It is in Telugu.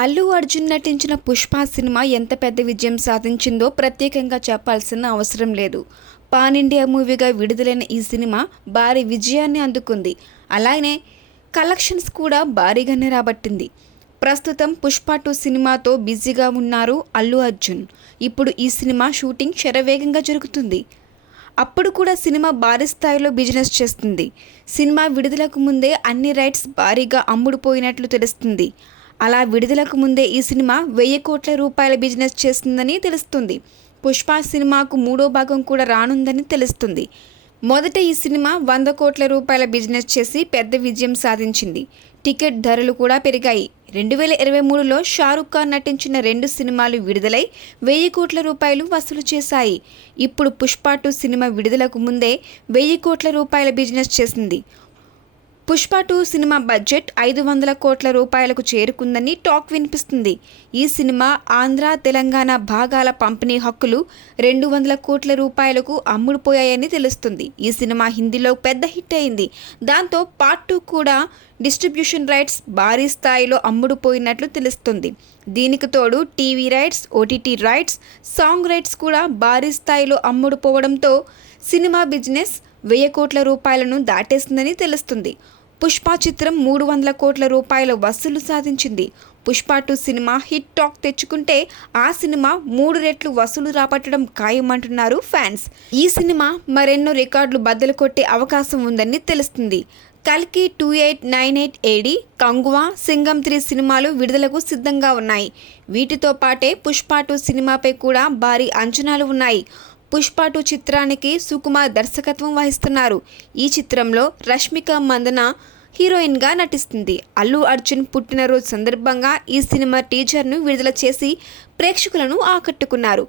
అల్లు అర్జున్ నటించిన 'పుష్ప' సినిమా ఎంత పెద్ద విజయం సాధించిందో ప్రత్యేకంగా చెప్పాల్సిన అవసరం లేదు. పాన్ ఇండియా మూవీగా విడుదలైన ఈ సినిమా భారీ విజయాన్ని అందుకుంది. అలానే కలెక్షన్స్ కూడా భారీగానే రాబట్టింది. ప్రస్తుతం 'పుష్ప 2' సినిమాతో బిజీగా ఉన్నారు అల్లు అర్జున్. ఇప్పుడు ఈ సినిమా షూటింగ్ శరవేగంగా జరుగుతుంది. అప్పుడు కూడా సినిమా భారీ స్థాయిలో బిజినెస్ చేస్తుంది. సినిమా విడుదలకు ముందే అన్ని రైట్స్ భారీగా అమ్ముడుపోయినట్లు తెలుస్తుంది. అలా విడుదలకు ముందే ఈ సినిమా 1000 కోట్ల రూపాయల బిజినెస్ చేస్తుందని తెలుస్తుంది. 'పుష్ప' సినిమాకు 3వ భాగం కూడా రానుందని తెలుస్తుంది. మొదట ఈ సినిమా 100 కోట్ల రూపాయల బిజినెస్ చేసి పెద్ద విజయం సాధించింది. టికెట్ ధరలు కూడా పెరిగాయి. 2023లో షారుఖ్ ఖాన్ నటించిన 2 సినిమాలు విడుదలై 1000 కోట్ల రూపాయలు వసూలు చేశాయి. ఇప్పుడు 'పుష్ప 2' సినిమా విడుదలకు ముందే 1000 కోట్ల రూపాయల బిజినెస్ చేసింది. 'పుష్ప 2' సినిమా బడ్జెట్ 500 కోట్ల రూపాయలకు చేరుకుందని టాక్ వినిపిస్తుంది. ఈ సినిమా ఆంధ్ర, తెలంగాణ భాగాల పంపిణీ హక్కులు 200 కోట్ల రూపాయలకు అమ్ముడుపోయాయని తెలుస్తుంది. ఈ సినిమా హిందీలో పెద్ద హిట్ అయింది. దాంతో పార్ట్ 2 కూడా డిస్ట్రిబ్యూషన్ రైట్స్ భారీ స్థాయిలో అమ్ముడుపోయినట్లు తెలుస్తుంది. దీనికి తోడు TV rights, OTT rights, song rights కూడా భారీ స్థాయిలో అమ్ముడుపోవడంతో సినిమా బిజినెస్ 1000 కోట్ల రూపాయలను దాటేసిందని తెలుస్తుంది. 'పుష్ప' చిత్రం 300 కోట్ల రూపాయల వసూలు సాధించింది. 'పుష్ప 2' సినిమా హిట్ టాక్ తెచ్చుకుంటే ఆ సినిమా 3 రెట్లు వసూలు రాబట్టడం ఖాయమంటున్నారు ఫ్యాన్స్. ఈ సినిమా మరెన్నో రికార్డులు బద్దలు కొట్టే అవకాశం ఉందని తెలుస్తుంది. కల్కి 2898 AD, కంగువా, సింగం 3 సినిమాలు విడుదలకు సిద్ధంగా ఉన్నాయి. వీటితో పాటే 'పుష్ప 2' సినిమాపై కూడా భారీ అంచనాలు ఉన్నాయి. 'పుష్ప 2' చిత్రానికి సుకుమార్ దర్శకత్వం వహిస్తున్నారు. ఈ చిత్రంలో రష్మిక మందన హీరోయిన్గా నటిస్తుంది. అల్లు అర్జున్ పుట్టినరోజు సందర్భంగా ఈ సినిమా టీజర్ను విడుదల చేసి ప్రేక్షకులను ఆకట్టుకున్నారు.